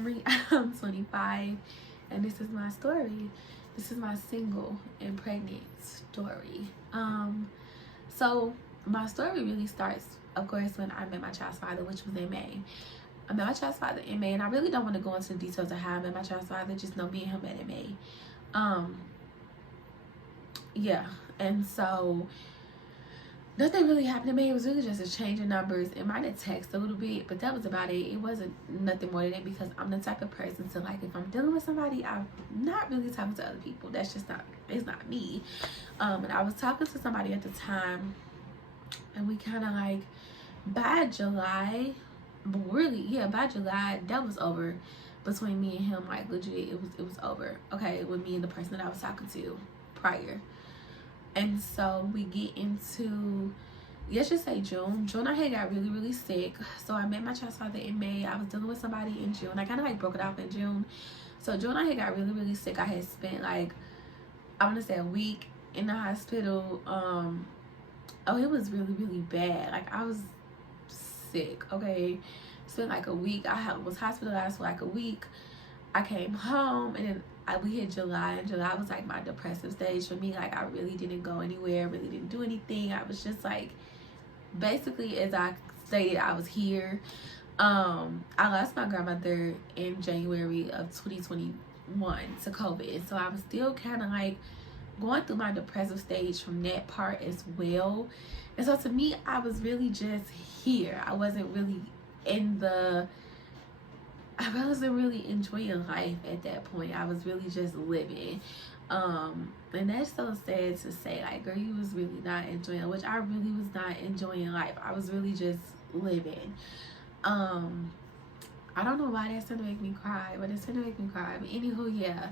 Camry. I'm 25, and this is my story. This is my single and pregnant story. So my story really starts, of course, when I met my child's father, which was in May. I met my child's father in May, and I really don't want to go into the details of how I met my child's father. Just know me and him met in May. Yeah, and so nothing really happened to me. It was really just a change in numbers. It might have texted a little bit, but that was about it. It wasn't nothing more than that, because I'm the type of person to, like, if I'm dealing with somebody, I'm not really talking to other people. That's just not, it's not me. And I was talking to somebody at the time, and we kind of like, by July, but really, yeah, by July, that was over between me and him. Like, legit, it was over, okay, with me and the person that I was talking to prior. And so we get into, let's just say June. I had got really, really sick. So I met my child's father in May. I was dealing with somebody in June. I kind of like broke it off in June. So June, I had got really, really sick. I had spent like, I want to say a week in the hospital. Oh, it was really, really bad. Like, I was sick, okay? Spent like a week. I was hospitalized for like a week. I came home, and then we hit July, and July was like my depressive stage for me. Like, I really didn't go anywhere, really didn't do anything. I was just like, basically, as I stated, I was here. I lost my grandmother in January of 2021 to COVID, so I was still kind of like going through my depressive stage from that part as well. And so to me, I was really just here. I wasn't really I wasn't really enjoying life at that point. I was really just living. And that's so sad to say. Like, girl, you was really not enjoying, which I really was not enjoying life. I was really just living. I don't know why that's gonna make me cry, but it's gonna make me cry. But anywho, yeah.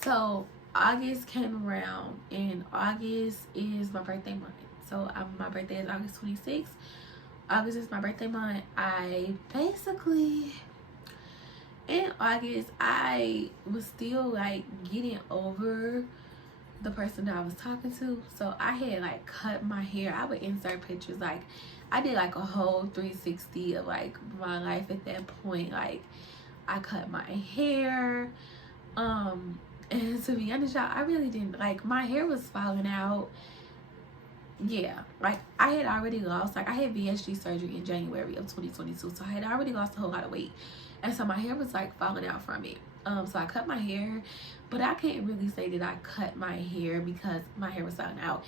So August came around, and August is my birthday month. So my birthday is August 26th. August is my birthday month. I basically, in August, I was still like getting over the person that I was talking to. So I had like cut my hair. I would insert pictures. Like, I did like a whole 360 of like my life at that point. Like, I cut my hair. And to be honest, y'all, I really didn't, like, my hair was falling out. Yeah, like, I had already lost, like, I had VSG surgery in January of 2022, so I had already lost a whole lot of weight, and so my hair was like falling out from it. So I cut my hair, but I can't really say that I cut my hair because my hair was falling out.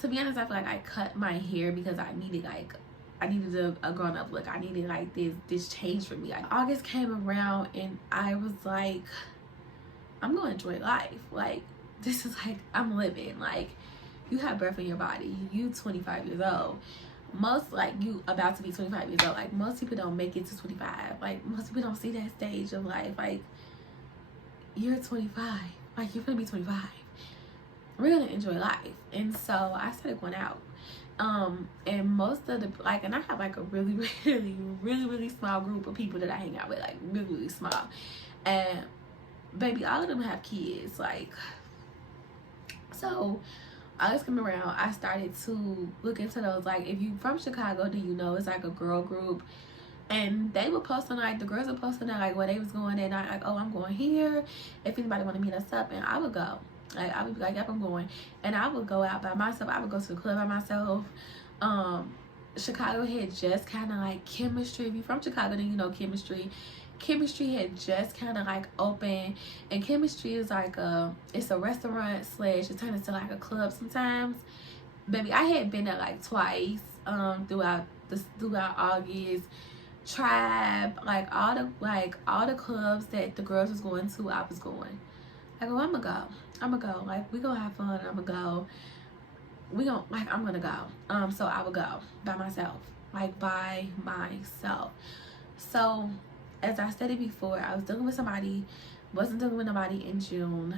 To be honest, I feel like I cut my hair because I needed a grown-up look. I needed like this change for me. Like, August came around, and I was like, I'm gonna enjoy life. Like, this is like, I'm living. Like, you have breath in your body. You 25 years old. Most, like, you about to be 25 years old. Like, most people don't make it to 25. Like, most people don't see that stage of life. Like, you're 25. Like, you're gonna be 25. We're gonna enjoy life. And so I started going out. And most of the, like, and I have like a really, really, really, really small group of people that I hang out with. Like, really, really small. And baby, all of them have kids. Like, so August came around, I started to look into those. Like, if you from Chicago, then you know it's like a girl group, and they would post on, like, the girls would post on, like, where they was going that night, like, oh, I'm going here, if anybody want to meet us up. And I would go. Like, I would be like, yep, I'm going. And I would go out by myself. I would go to the club by myself. Chicago had just kind of like Chemistry. If you're from Chicago, then you know Chemistry. Chemistry had just kind of like opened, and Chemistry is like it's a restaurant / it turned into like a club sometimes. Baby, I had been there like twice throughout August. Tribe, like all the clubs that the girls was going to, I was going. I go, I'm gonna go. Like, we gonna have fun. I'm gonna go. So I would go by myself. Like, by myself. So, as I stated before, I was dealing with somebody, wasn't dealing with nobody in June.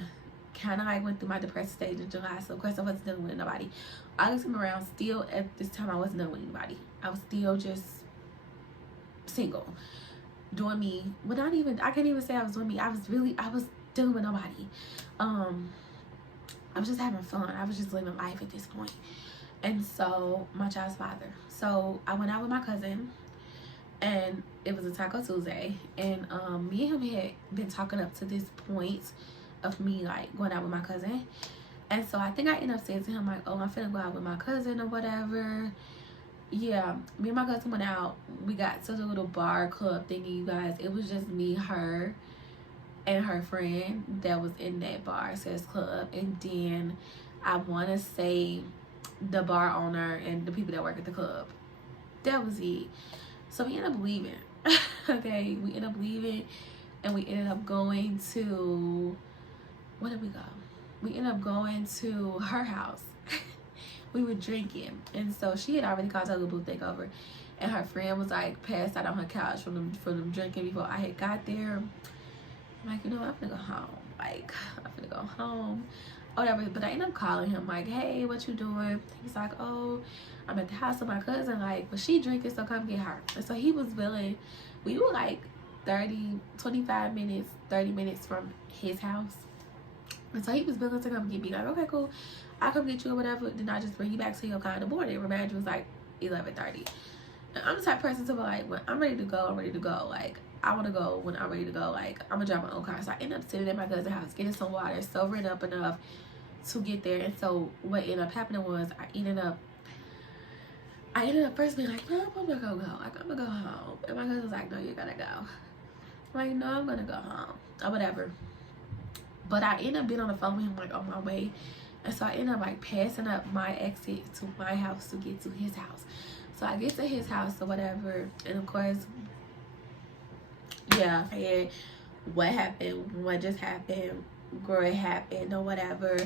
Kind of like went through my depressive stage in July, so of course I wasn't dealing with nobody. August came around, still at this time I wasn't dealing with anybody. I was still just single, doing me. But I can't even say I was doing me. I was dealing with nobody. I was just having fun. I was just living life at this point. And so, my child's father. So, I went out with my cousin, and it was a Taco Tuesday, and me and him had been talking up to this point of me like going out with my cousin. And so I think I ended up saying to him like, oh, I'm finna go out with my cousin or whatever. Yeah, me and my cousin went out. We got to the little bar club thingy, you guys. It was just me, her, and her friend that was in that bar says club. And then I want to say the bar owner and the people that work at the club. That was it. So we ended up leaving. Okay, we ended up leaving, and we ended up going to, where did we go? We ended up going to her house. We were drinking, and so she had already called her little boo thing over, and her friend was like passed out on her couch from them drinking before I had got there. I'm like, you know, I'm gonna go home. Like, I'm gonna go home, whatever. But I ended up calling him like, hey, what you doing? He's like, oh, I'm at the house of my cousin. Like, but she drinking, so come get her. And so he was willing. We were like 25 minutes, 30 minutes from his house. And so he was willing to come get me. Like, okay, cool. I'll come get you or whatever. Then I just bring you back to your car in the morning. Remind you, it was like 11:30. And I'm the type of person to be like, when I'm ready to go, I'm ready to go. Like, I want to go when I'm ready to go. Like, I'm going to drive my own car. So I ended up sitting at my cousin's house, getting some water, sobering up enough to get there. And so what ended up happening was I ended up first being like, no, I'm going to go. Like, I'm going to go home. And my cousin was like, no, you got to go. I'm like, no, I'm going to go home. Or whatever. But I ended up being on the phone with him, like, on my way. And so I ended up, like, passing up my exit to my house to get to his house. So I get to his house or whatever. And, of course, yeah, and what happened, what just happened, girl, it happened or whatever.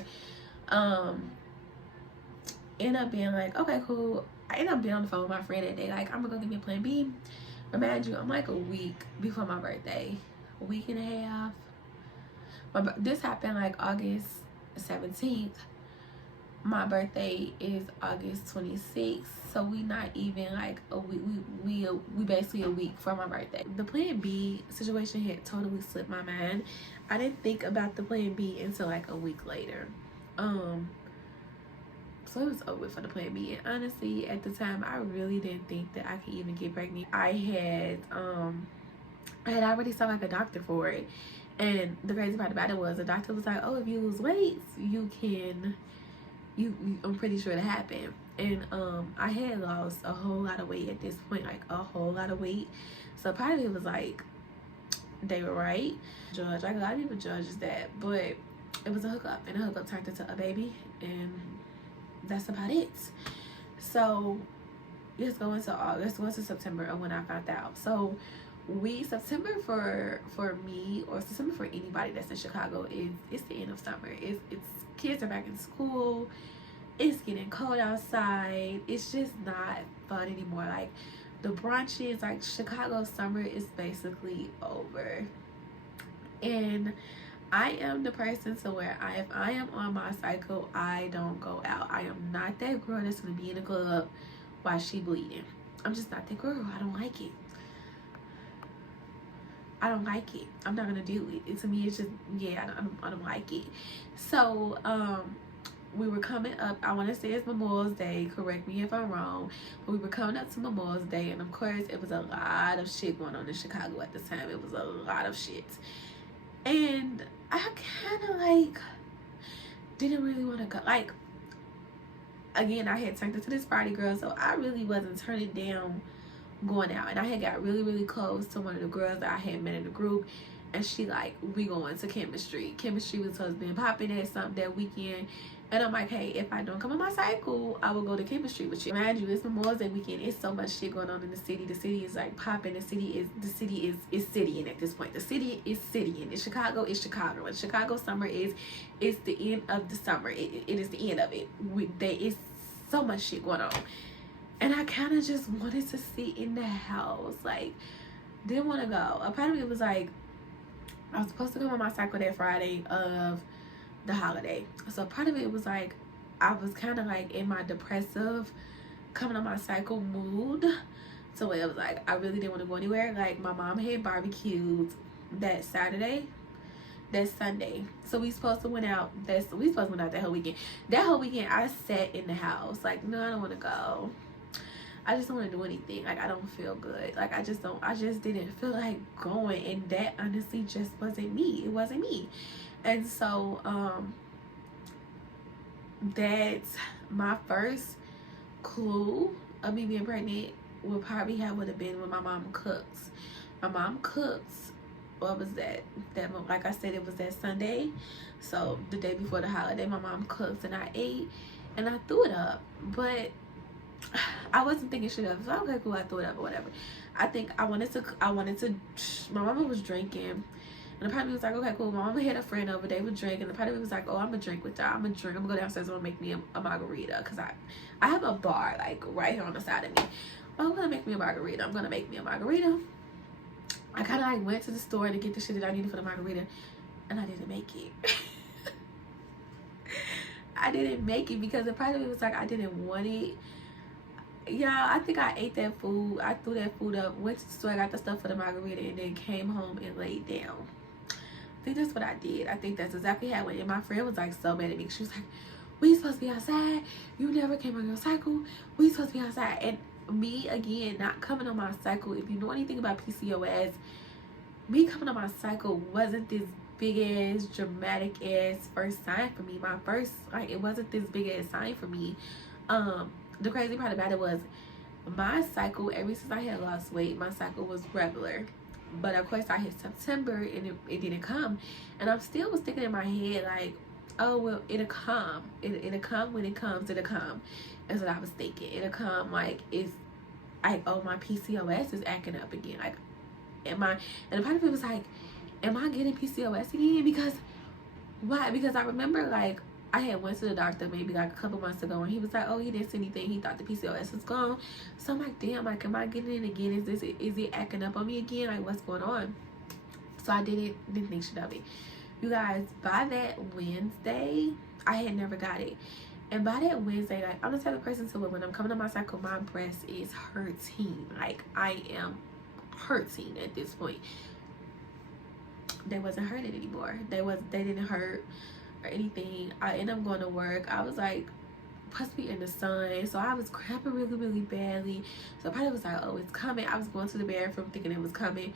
End up being like, okay, cool. I ended up being on the phone with my friend that day. Like, I'm going to go get me a plan B. Remind you, I'm, like, a week before my birthday. A week and a half. This happened like August 17th. My birthday is August 26th, so we not even like a week. We basically a week from my birthday. The plan B situation had totally slipped my mind. I didn't think about the plan B until like a week later. So it was over for the plan B. And honestly, at the time, I really didn't think that I could even get pregnant. I had already saw like a doctor for it. And the crazy part about it was the doctor was like, oh, if you lose weight, you can, I'm pretty sure it happened. And I had lost a whole lot of weight at this point, like a whole lot of weight. So part of it was like, they were right. Judge, like a lot of people judges that, but it was a hookup, and the hookup turned into a baby, and that's about it. So let's go into September of when I found out. So September for me, or September for anybody that's in Chicago, it's the end of summer. It's kids are back in school. It's getting cold outside. It's just not fun anymore. Like the brunches, like Chicago summer is basically over. And I am the person to where if I am on my cycle, I don't go out. I am not that girl that's gonna be in a club while she bleeding. I'm just not that girl. I don't like it. I don't like it. I'm not gonna do it. To me, it's just, yeah, I don't like it. So we were coming up, I want to say it's Memorial Day, correct me if I'm wrong, but we were coming up to Memorial Day, and of course it was a lot of shit going on in Chicago at the time. It was a lot of shit, and I kind of like didn't really want to go. Like, again, I had turned into this party girl, so I really wasn't turning down going out. And I had got really, really close to one of the girls that I had met in the group, and she like, we going to Chemistry. Chemistry was supposed to be popping at something that weekend. And I'm like, hey, if I don't come on my cycle, I will go to Chemistry with you. Mind you, it's Memorial Day weekend. It's so much shit going on in the city. The city is like popping. The city is citying at this point. The city is citying. In Chicago is Chicago. And Chicago summer it's the end of the summer. It is the end of it. There is so much shit going on. And I kind of just wanted to sit in the house. Like, didn't want to go. A part of it was like, I was supposed to come on my cycle that Friday of the holiday. So part of it was like, I was kind of like in my depressive coming on my cycle mood. So it was like, I really didn't want to go anywhere. Like, my mom had barbecued that Saturday, that Sunday. So we supposed to went out. That whole weekend. That whole weekend I sat in the house. Like, no, I don't want to go. I just don't want to do anything. Like, I don't feel good. Like, I just didn't feel like going. And that honestly just wasn't me. It wasn't me. And so, that's my first clue of me being pregnant would have been when my mom cooks. My mom cooks. What was that? Like I said, it was that Sunday. So the day before the holiday, my mom cooked and I ate and I threw it up. But I wasn't thinking shit of it. So okay, cool, I threw it up or whatever. I think I wanted to my mama was drinking. And the party was like, okay, cool. My mama had a friend over. They would drink. And the party was like, oh, I'm going to drink with y'all. I'm going to drink. I'm going to go downstairs and make me a margarita. Because I have a bar, like, right here on the side of me. Oh, I'm going to make me a margarita. I'm going to make me a margarita. I kind of, like, went to the store to get the shit that I needed for the margarita. And I didn't make it. I didn't make it because the party was like, I didn't want it. Yeah, I think I ate that food. I threw that food up. Went to the store, got the stuff for the margarita. And then came home and laid down. I think that's what I did. I think that's exactly how it went. And my friend was like so mad at me. She was like, we supposed to be outside. You never came on your cycle. We supposed to be outside. And me, again, not coming on my cycle. If you know anything about PCOS, me coming on my cycle wasn't this big ass, dramatic ass first sign for me. My first, like, it wasn't this big ass sign for me. The crazy part about it was my cycle, ever since I had lost weight, my cycle was regular. But of course I hit September and it didn't come. And I'm still was thinking in my head like, oh well, it'll come. It'll come when it comes, it'll come. That's what I was thinking. It'll come like my PCOS is acting up again. Like and the part of it was like, am I getting PCOS again? Because why? Because I remember like I had went to the doctor maybe like a couple months ago and he was like, oh, he didn't see anything. He thought the PCOS was gone. So I'm like, damn, like, am I getting it again? Is it acting up on me again? Like, what's going on? So I didn't think shit of it. You guys, by that Wednesday, I had never got it. And by that Wednesday, like, I'm the type of person to when I'm coming on my cycle, my breast is hurting. Like, I am hurting at this point. They wasn't hurting anymore. They didn't hurt or anything. I ended up going to work. I was like supposed to be in the sun, so I was cramping really badly. So probably was like, oh, it's coming. I was going to the bathroom thinking it was coming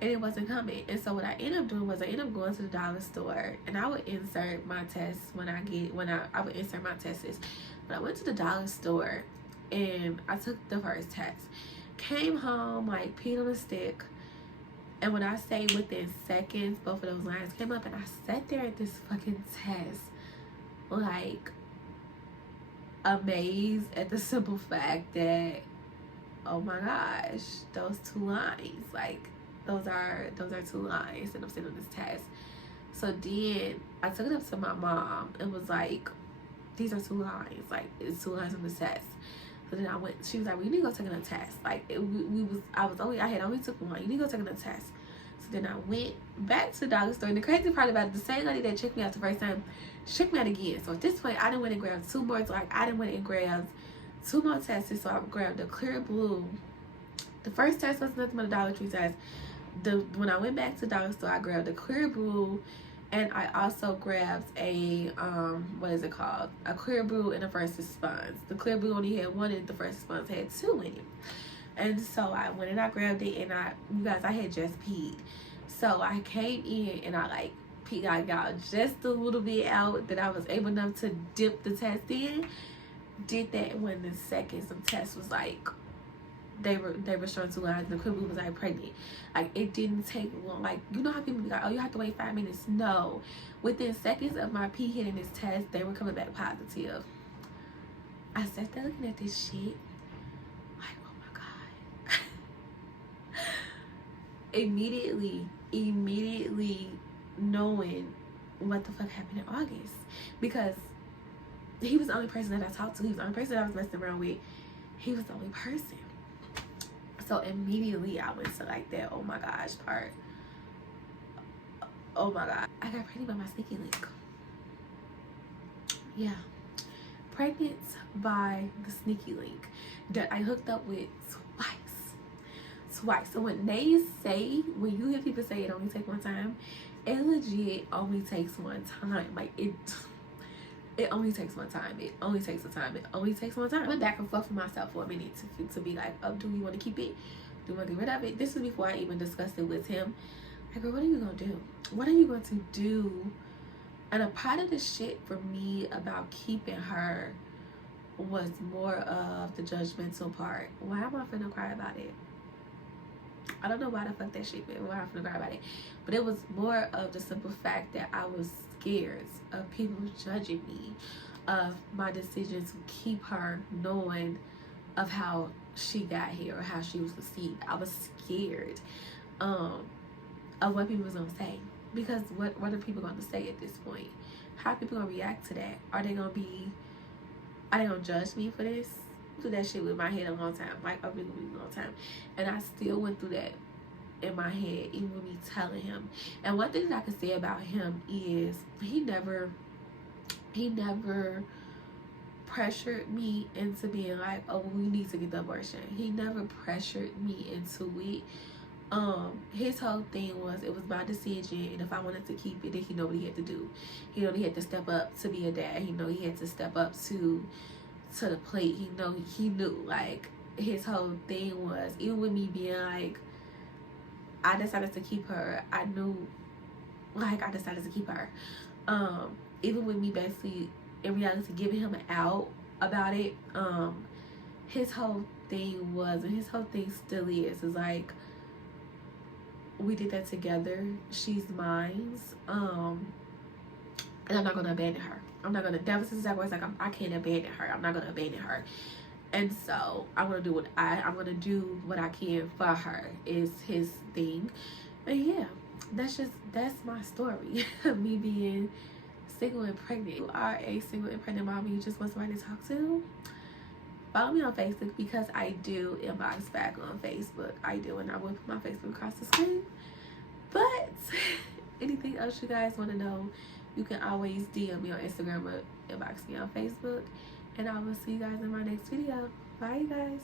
and it wasn't coming. And so what I ended up doing was I ended up going to the dollar store and I would insert my tests I would insert my tests. But I went to the dollar store and I took the first test, came home, like peed on a stick. And when I say within seconds, both of those lines came up and I sat there at this fucking test, like, amazed at the simple fact that, oh my gosh, those two lines, like, those are two lines that I'm sitting on this test. So then I took it up to my mom and was like, these are two lines, like, it's two lines on the test. So then she was like, well, you need to go take another test. Like, I had only took one. You need to go take another test. So then I went back to the dollar store. And the crazy part about it, the same lady that checked me out the first time, checked me out again. So at this point, I didn't went and grabbed two more. So, like, I didn't went and grabbed two more tests. So I grabbed the clear blue. The first test was nothing but a Dollar Tree test. When I went back to the dollar store, I grabbed the clear blue. And I also grabbed a, what is it called? A clear blue and a first response. The clear blue only had one and the first response had two in it. And so I went and I grabbed it and you guys, I had just peed. So I came in and I like peed. I got just a little bit out that I was able enough to dip the test in. Did that when the second some test was like, they were showing two lines and the clear blue was like pregnant. Like it didn't take long. Like you know how people be like, oh, you have to wait 5 minutes. No, within seconds of my pee hitting this test, they were coming back positive. I sat there looking at this shit like, oh my god. immediately knowing what the fuck happened in August, because he was the only person that I talked to. He was the only person that I was messing around with. He was the only person. So immediately I went to like that oh my gosh part. Oh my god, I got pregnant by my sneaky link. Yeah, pregnant by the sneaky link that I hooked up with twice. So when they say, when you hear people say it only takes one time, it legit only takes one time. Like it it only takes one time. It only takes a time. It only takes one time. I went back and forth with myself for a minute to be like, oh, do you want to keep it? Do you want to get rid of it? This is before I even discussed it with him. Like, girl, what are you going to do? What are you going to do? And a part of the shit for me about keeping her was more of the judgmental part. Why am I finna cry about it? I don't know why the fuck that shit, but why I'm finna cry about it. But it was more of the simple fact that I was scared of people judging me, of my decision to keep her, knowing of how she got here or how she was conceived. I was scared of what people was gonna say, because what are people gonna say at this point? How are people gonna react to that? Are they gonna judge me for this? Through that shit with my head a long time, like a really long time, and I still went through that in my head, even with me telling him. And one thing that I can say about him is he never pressured me into being like, oh, we need to get the abortion. He never pressured me into it. His whole thing was, it was my decision, and if I wanted to keep it, then he know what he had to do. He know he had to step up to be a dad. He know he had to step up to the plate. He knew like, his whole thing was, even with me being like, I decided to keep her, I knew like I decided to keep her. Even with me basically in reality giving him an out about it, his whole thing was, and his whole thing still is like, we did that together. She's mine. And I'm not gonna abandon her. I'm not gonna, that was his exact words, like, I can't abandon her. I'm not gonna abandon her. And so I'm gonna do I'm gonna do what I can for her, is his thing. And yeah, that's my story. Me being single and pregnant. You are a single and pregnant mom and you just want somebody to talk to, follow me on Facebook, because I do inbox back on Facebook. I do, and I will put my Facebook across the screen. But anything else you guys want to know, you can always DM me on Instagram or inbox me on Facebook. And I will see you guys in my next video. Bye, you guys.